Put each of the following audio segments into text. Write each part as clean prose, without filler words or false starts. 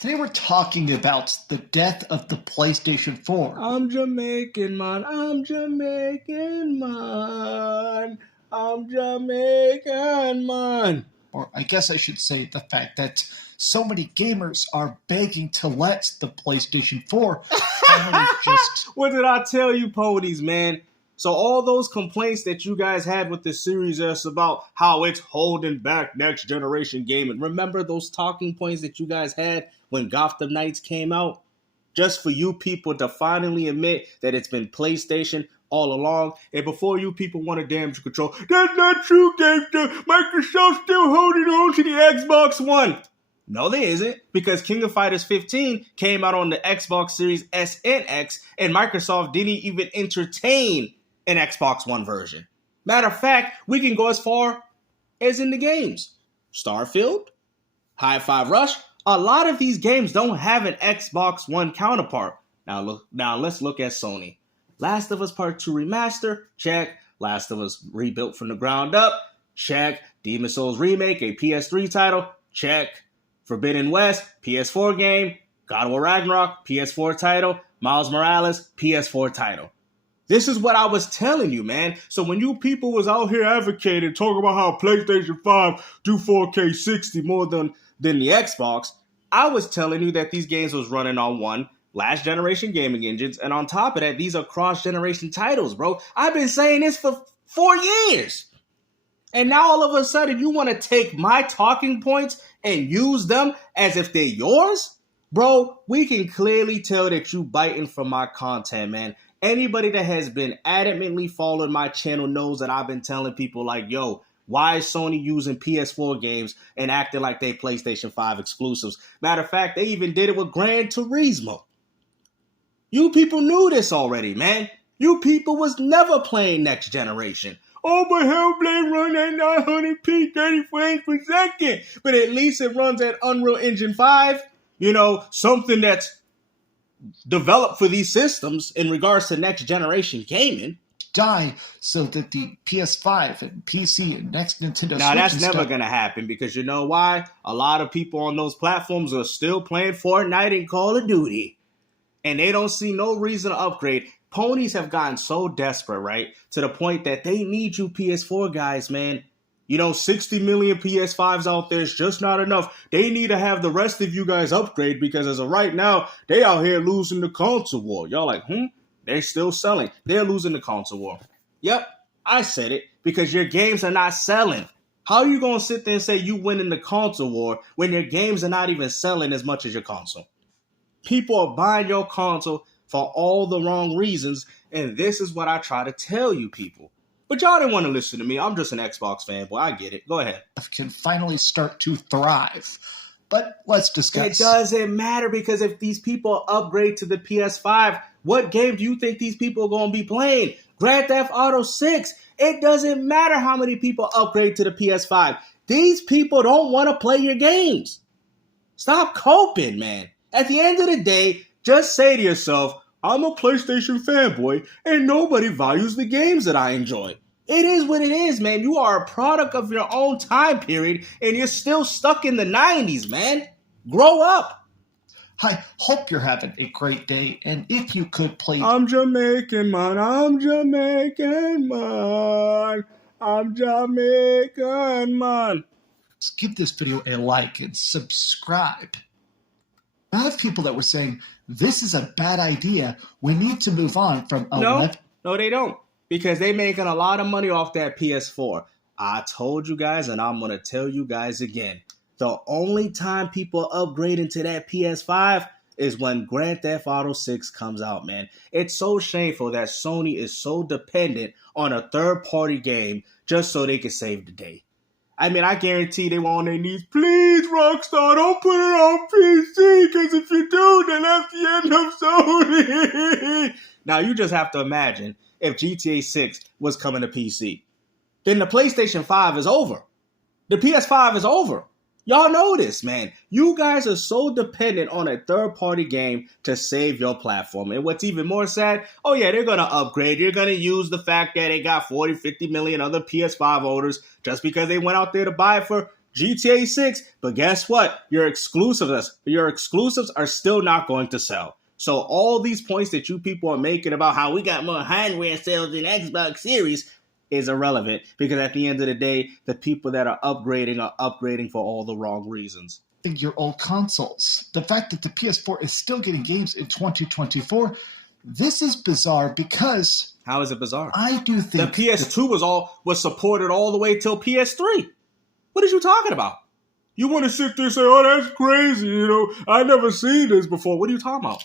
Today we're talking about the death of the PlayStation 4. I'm Jamaican, man. I'm Jamaican, man. I'm Jamaican, man. Or I guess I should say the fact that so many gamers are begging to let the PlayStation 4 finally just... What did I tell you, ponies, man? So all those complaints that you guys had with the Series S about how it's holding back next generation gaming. Remember those talking points that you guys had when Gotham Knights came out? Just for you people to finally admit that it's been PlayStation all along. And before you people want to damage control, that's not true, gangster. Microsoft's still holding on to the Xbox One. No, there isn't, because King of Fighters 15 came out on the Xbox Series S and X, and Microsoft didn't even entertain an Xbox One version. Matter of fact, we can go as far as in the games. Starfield, Hi-Fi Rush, a lot of these games don't have an Xbox One counterpart. Now let's look at Sony. Last of Us Part 2 Remaster, check. Last of Us rebuilt from the ground up, check. Demon's Souls Remake, a PS3 title, check. Forbidden West, PS4 game. God of War Ragnarok, PS4 title. Miles Morales, PS4 title. This is what I was telling you, man. So when you people was out here advocating, talking about how PlayStation 5 do 4K 60 more than the Xbox, I was telling you that these games was running on one last generation gaming engines, and on top of that, these are cross-generation titles, bro. I've been saying this for 4 years. And now all of a sudden you want to take my talking points and use them as if they're yours? Bro, we can clearly tell that you biting from my content, man. Anybody that has been adamantly following my channel knows that I've been telling people like, yo, why is Sony using PS4 games and acting like they PlayStation 5 exclusives? Matter of fact, they even did it with Gran Turismo. You people knew this already, man. You people was never playing next generation. Oh, but Hellblade run at 900p, 30 frames per second. But at least it runs at Unreal Engine 5. You know, something that's developed for these systems in regards to next generation gaming. Die so that the PS5 and PC and next Nintendo Switch. Now that's never going to happen, because you know why? A lot of people on those platforms are still playing Fortnite and Call of Duty. And they don't see no reason to upgrade. Ponies have gotten so desperate, right? To the point that they need you PS4 guys, man. You know, 60 million PS5s out there is just not enough. They need to have the rest of you guys upgrade, because as of right now, they out here losing the console war. Y'all like, They're still selling. They're losing the console war. Yep, I said it, because your games are not selling. How are you going to sit there and say you win in the console war when your games are not even selling as much as your console? People are buying your console for all the wrong reasons, and this is what I try to tell you people. But y'all didn't want to listen to me. I'm just an Xbox fanboy. I get it. Go ahead. Can finally start to thrive. But let's discuss. It doesn't matter, because if these people upgrade to the PS5, what game do you think these people are going to be playing? Grand Theft Auto 6. It doesn't matter how many people upgrade to the PS5. These people don't want to play your games. Stop coping, man. At the end of the day, just say to yourself, I'm a PlayStation fanboy and nobody values the games that I enjoy. It is what it is, man. You are a product of your own time period and you're still stuck in the 90s, man. Grow up. I hope you're having a great day, and if you could please... I'm Jamaican, man. I'm Jamaican, man. I'm Jamaican, man. Give this video a like and subscribe. A lot of people that were saying, this is a bad idea. We need to move on from... No, they don't. Because they're making a lot of money off that PS4. I told you guys, and I'm going to tell you guys again. The only time people upgrade into that PS5 is when Grand Theft Auto 6 comes out, man. It's so shameful that Sony is so dependent on a third-party game just so they can save the day. I mean, I guarantee they were on their knees. Please, Rockstar, don't put it on PC, because if you do, then that's the end of Sony. Now, you just have to imagine if GTA 6 was coming to PC. Then the PlayStation 5 is over. The PS5 is over. Y'all know this, man. You guys are so dependent on a third-party game to save your platform. And what's even more sad, oh yeah, they're going to upgrade. You're going to use the fact that they got 40, 50 million other PS5 owners just because they went out there to buy it for GTA 6, but guess what? Your exclusives are still not going to sell. So all these points that you people are making about how we got more hardware sales than Xbox Series is irrelevant, because at the end of the day, the people that are upgrading for all the wrong reasons. Your old consoles. The fact that the PS4 is still getting games in 2024, this is bizarre because... How is it bizarre? I do think... The PS2 was supported all the way till PS3. What are you talking about? You want to sit there and say, oh, that's crazy, I never seen this before. What are you talking about?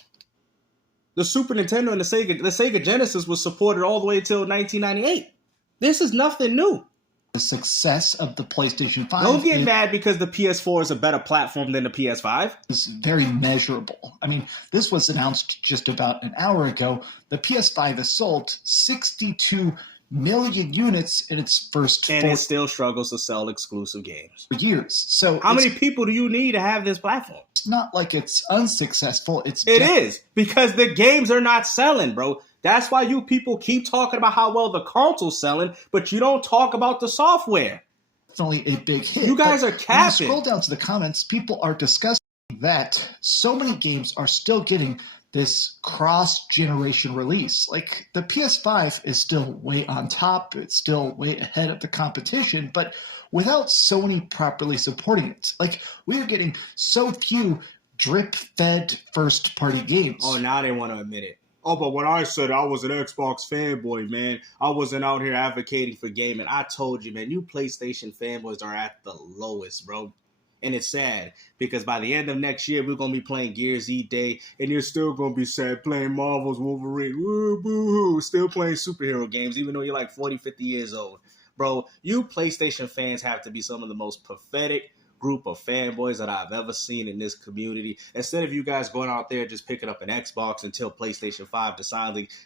The Super Nintendo and the Sega Genesis was supported all the way until 1998. This is nothing new. The success of the PlayStation 5... Don't get mad because the PS4 is a better platform than the PS5. ...is very measurable. I mean, this was announced just about an hour ago. The PS5 has sold 62 million units in its first and it still struggles to sell exclusive games. Years. So how many people do you need to have this platform? It's not like it's unsuccessful. It is, because the games are not selling, bro. That's why you people keep talking about how well the console's selling, but you don't talk about the software. It's only a big hit. You guys are capping. When you scroll down to the comments, people are discussing that so many games are still getting this cross-generation release. Like, the PS5 is still way on top. It's still way ahead of the competition, but without Sony properly supporting it. Like, we are getting so few drip-fed first-party games. Oh, now they want to admit it. Oh, but when I said I was an Xbox fanboy, man, I wasn't out here advocating for gaming. I told you, man, you PlayStation fanboys are at the lowest, bro. And it's sad, because by the end of next year, we're going to be playing Gears E-Day, and you're still going to be sad playing Marvel's Wolverine. Woo, boo-hoo. Still playing superhero games, even though you're like 40, 50 years old. Bro, you PlayStation fans have to be some of the most pathetic group of fanboys that I've ever seen in this community. Instead of you guys going out there just picking up an Xbox until PlayStation 5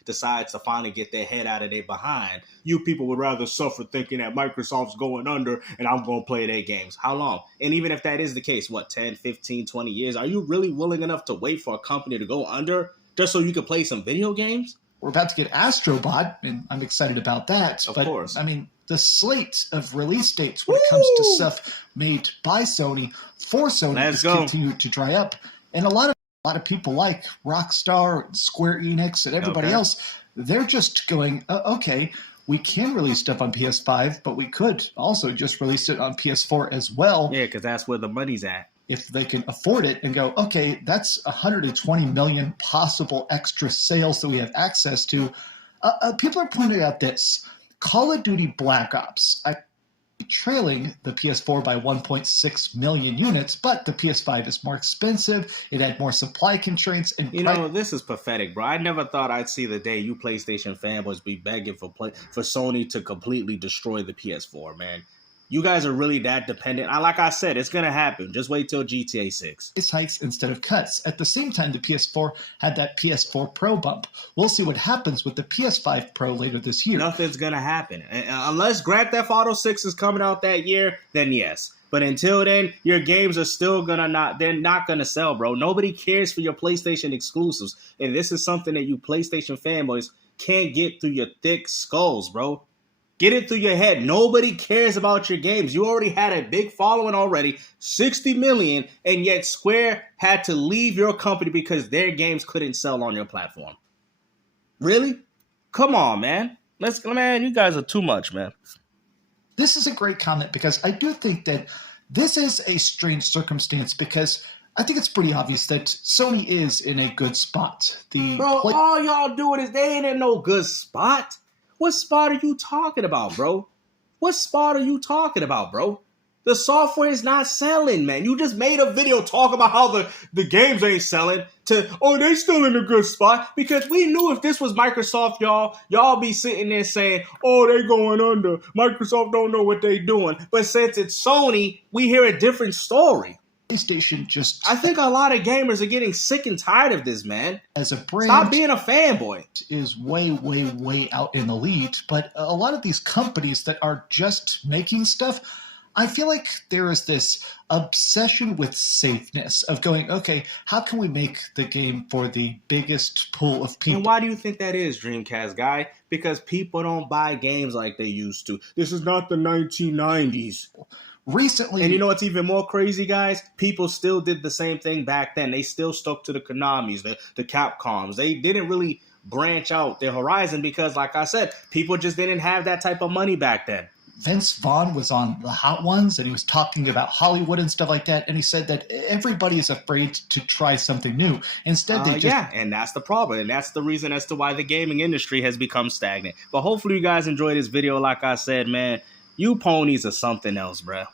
decides to finally get their head out of their behind, you people would rather suffer thinking that Microsoft's going under and I'm going to play their games. How long? And even if that is the case, 10, 15, 20 years, are you really willing enough to wait for a company to go under just so you can play some video games? We're about to get Astrobot, and I'm excited about that. Of course. I mean, the slate of release dates when it comes to stuff made by Sony for Sony has continued to dry up. And a lot of people like Rockstar, Square Enix, and everybody else, they're just going, okay, we can release stuff on PS5, but we could also just release it on PS4 as well. Yeah, because that's where the money's at. If they can afford it and go, okay, that's 120 million possible extra sales that we have access to. People are pointing out this. Call of Duty Black Ops, trailing the PS4 by 1.6 million units, but the PS5 is more expensive. It had more supply constraints. And this is pathetic, bro. I never thought I'd see the day you PlayStation fanboys be begging for Sony to completely destroy the PS4, man. You guys are really that dependent. Like I said, it's going to happen. Just wait till GTA 6. It's hikes instead of cuts. At the same time, the PS4 had that PS4 Pro bump. We'll see what happens with the PS5 Pro later this year. Nothing's going to happen. Unless Grand Theft Auto 6 is coming out that year, then yes. But until then, your games are still they're not going to sell, bro. Nobody cares for your PlayStation exclusives. And this is something that you PlayStation fanboys can't get through your thick skulls, bro. Get it through your head. Nobody cares about your games. You already had a big following already, 60 million, and yet Square had to leave your company because their games couldn't sell on your platform. Really? Come on, man. Man, you guys are too much, man. This is a great comment because I do think that this is a strange circumstance because I think it's pretty obvious that Sony is in a good spot. All y'all doing is they ain't in no good spot. What spot are you talking about, bro? What spot are you talking about, bro? The software is not selling, man. You just made a video talking about how the games ain't selling they still in a good spot. Because we knew if this was Microsoft, y'all be sitting there saying, they going under. Microsoft don't know what they doing. But since it's Sony, we hear a different story. PlayStation I think a lot of gamers are getting sick and tired of this, man. As a brand, stop being a fanboy. Is way, way, way out in the lead. But a lot of these companies that are just making stuff, I feel like there is this obsession with safeness of going, okay, how can we make the game for the biggest pool of people? And why do you think that is, Dreamcast guy? Because people don't buy games like they used to. This is not the 1990s. recently. And you know what's even more crazy, guys? People still did the same thing back then. They still stuck to the Konamis, the Capcoms. They didn't really branch out their horizon because, like I said, people just didn't have that type of money back then. Vince Vaughn was on the Hot Ones, and he was talking about Hollywood and stuff like that, and he said that everybody is afraid to try something new. Instead, they just... Yeah, and that's the problem, and that's the reason as to why the gaming industry has become stagnant. But hopefully you guys enjoy this video. Like I said, man, you ponies are something else, bro.